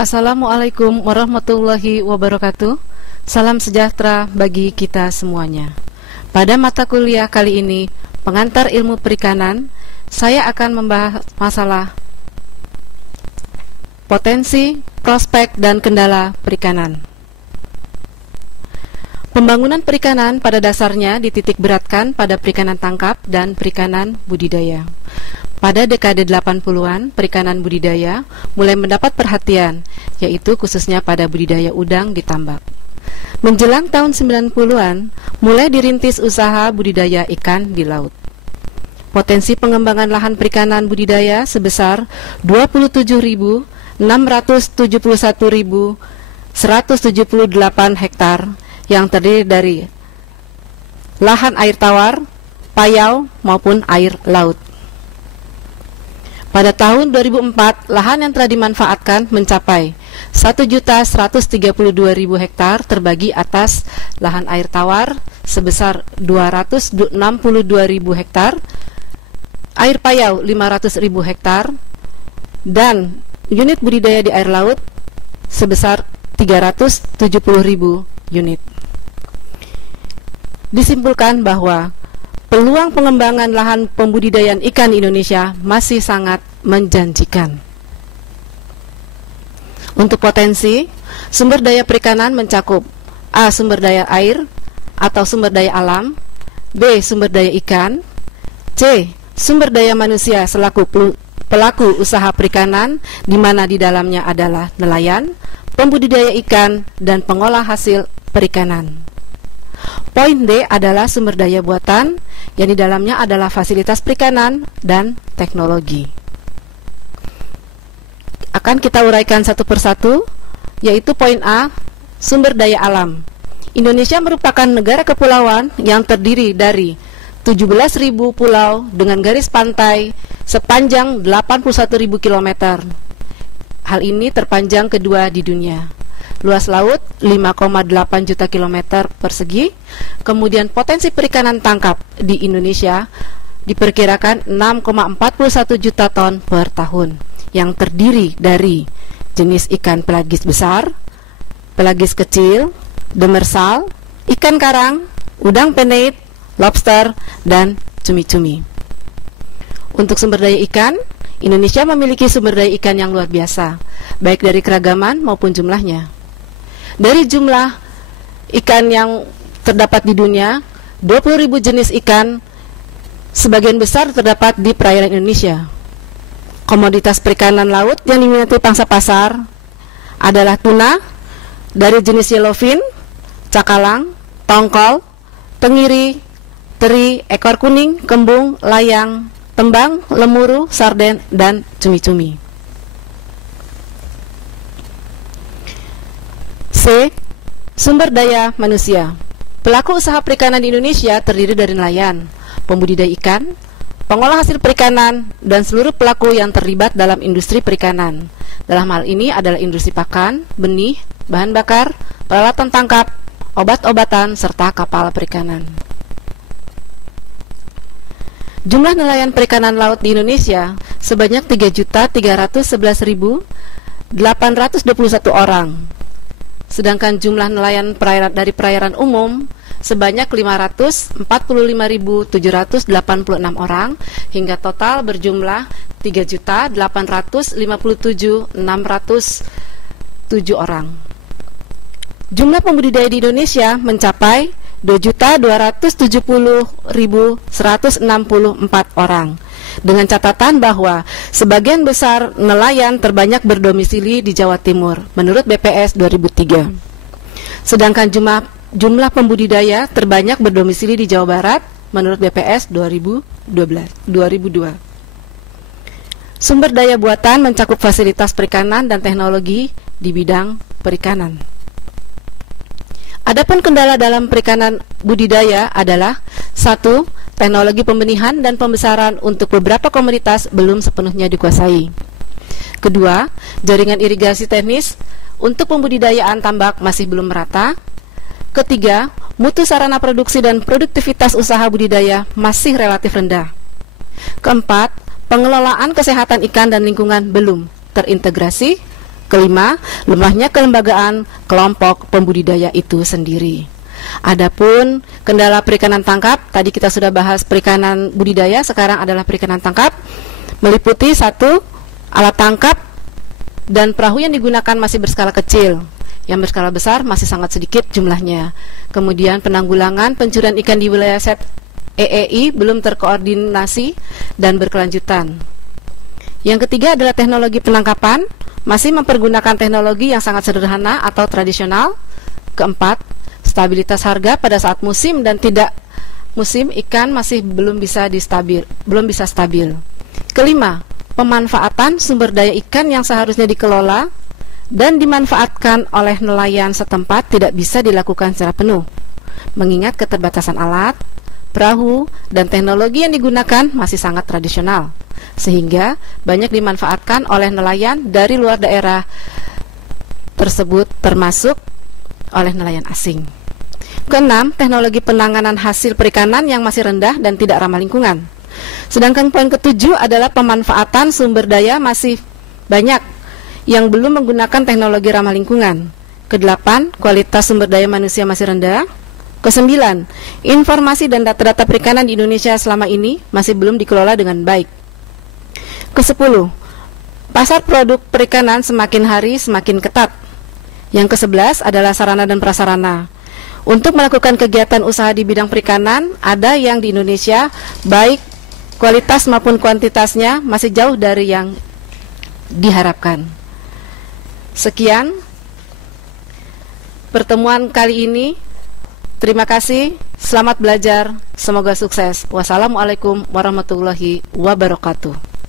Assalamualaikum warahmatullahi wabarakatuh. Salam sejahtera bagi kita semuanya. Pada mata kuliah kali ini, pengantar ilmu perikanan, saya akan membahas masalah potensi, prospek, dan kendala perikanan. Pembangunan perikanan pada dasarnya dititik beratkan pada perikanan tangkap dan perikanan budidaya. Pada dekade 80-an, perikanan budidaya mulai mendapat perhatian, yaitu khususnya pada budidaya udang di tambak. Menjelang tahun 90-an, mulai dirintis usaha budidaya ikan di laut. Potensi pengembangan lahan perikanan budidaya sebesar 27.671.178 hektar yang terdiri dari lahan air tawar, payau, maupun air laut. Pada tahun 2004, lahan yang telah dimanfaatkan mencapai 1.132.000 hektar terbagi atas lahan air tawar sebesar 262.000 hektar, air payau 500.000 hektar, dan unit budidaya di air laut sebesar 370.000 unit. Disimpulkan bahwa peluang pengembangan lahan pembudidayaan ikan di Indonesia masih sangat menjanjikan. Untuk potensi, sumber daya perikanan mencakup A. Sumber daya air atau sumber daya alam, B. Sumber daya ikan, C. Sumber daya manusia selaku pelaku usaha perikanan, di mana di dalamnya adalah nelayan, pembudidaya ikan, dan pengolah hasil perikanan. Poin D adalah sumber daya buatan, yang di dalamnya adalah fasilitas perikanan dan teknologi. Akan kita uraikan satu persatu, yaitu poin A, sumber daya alam. Indonesia merupakan negara kepulauan yang terdiri dari 17.000 pulau dengan garis pantai sepanjang 81.000 km. Hal ini terpanjang kedua di dunia. Luas laut 5,8 juta kilometer persegi. Kemudian potensi perikanan tangkap di Indonesia diperkirakan 6,41 juta ton per tahun, yang terdiri dari jenis ikan pelagis besar, pelagis kecil, demersal, ikan karang, udang peneit, lobster, dan cumi-cumi. Untuk sumber daya ikan, Indonesia memiliki sumber daya ikan yang luar biasa, baik dari keragaman maupun jumlahnya. Dari jumlah ikan yang terdapat di dunia, 20.000 jenis ikan, sebagian besar terdapat di perairan Indonesia. Komoditas perikanan laut yang diminati pangsa pasar adalah tuna dari jenis yellowfin, cakalang, tongkol, tenggiri, teri, ekor kuning, kembung, layang, tembang, lemuru, sarden, dan cumi-cumi. C. Sumber daya manusia. Pelaku usaha perikanan di Indonesia terdiri dari nelayan, pembudidaya ikan, pengolah hasil perikanan, dan seluruh pelaku yang terlibat dalam industri perikanan. Dalam hal ini adalah industri pakan, benih, bahan bakar, peralatan tangkap, obat-obatan, serta kapal perikanan. Jumlah nelayan perikanan laut di Indonesia sebanyak 3.311.821 orang. Sedangkan jumlah nelayan dari perairan umum sebanyak 545.786 orang, hingga total berjumlah 3.857.607 orang. Jumlah pembudidaya di Indonesia mencapai 2.270.164 orang, dengan catatan bahwa sebagian besar nelayan terbanyak berdomisili di Jawa Timur menurut BPS 2003. Sedangkan jumlah pembudidaya terbanyak berdomisili di Jawa Barat menurut BPS 2002. Sumber daya buatan mencakup fasilitas perikanan dan teknologi di bidang perikanan. Adapun kendala dalam perikanan budidaya adalah 1. Teknologi pembenihan dan pembesaran untuk beberapa komoditas belum sepenuhnya dikuasai. Kedua, jaringan irigasi teknis untuk pembudidayaan tambak masih belum merata. Ketiga, mutu sarana produksi dan produktivitas usaha budidaya masih relatif rendah. Keempat, pengelolaan kesehatan ikan dan lingkungan belum terintegrasi. Kelima, lemahnya kelembagaan kelompok pembudidaya itu sendiri. Adapun kendala perikanan tangkap, tadi kita sudah bahas perikanan budidaya, sekarang adalah perikanan tangkap, meliputi 1, alat tangkap dan perahu yang digunakan masih berskala kecil. Yang berskala besar masih sangat sedikit jumlahnya. Kemudian penanggulangan pencurian ikan di wilayah set EEI belum terkoordinasi dan berkelanjutan. Yang ketiga adalah teknologi penangkapan, masih mempergunakan teknologi yang sangat sederhana atau tradisional. Keempat, stabilitas harga pada saat musim dan tidak musim ikan masih belum bisa stabil. Kelima, pemanfaatan sumber daya ikan yang seharusnya dikelola dan dimanfaatkan oleh nelayan setempat tidak bisa dilakukan secara penuh, mengingat keterbatasan alat, perahu, dan teknologi yang digunakan masih sangat tradisional, sehingga banyak dimanfaatkan oleh nelayan dari luar daerah tersebut, termasuk oleh nelayan asing. Keenam, teknologi penanganan hasil perikanan yang masih rendah dan tidak ramah lingkungan. Sedangkan poin ketujuh adalah pemanfaatan sumber daya masih banyak yang belum menggunakan teknologi ramah lingkungan. Kedelapan, kualitas sumber daya manusia masih rendah. Kesembilan, informasi dan data-data perikanan di Indonesia selama ini masih belum dikelola dengan baik. Kesepuluh, pasar produk perikanan semakin hari semakin ketat. Yang ke-11 adalah sarana dan prasarana. Untuk melakukan kegiatan usaha di bidang perikanan, ada yang di Indonesia, baik kualitas maupun kuantitasnya masih jauh dari yang diharapkan. Sekian pertemuan kali ini. Terima kasih, selamat belajar, semoga sukses. Wassalamualaikum warahmatullahi wabarakatuh.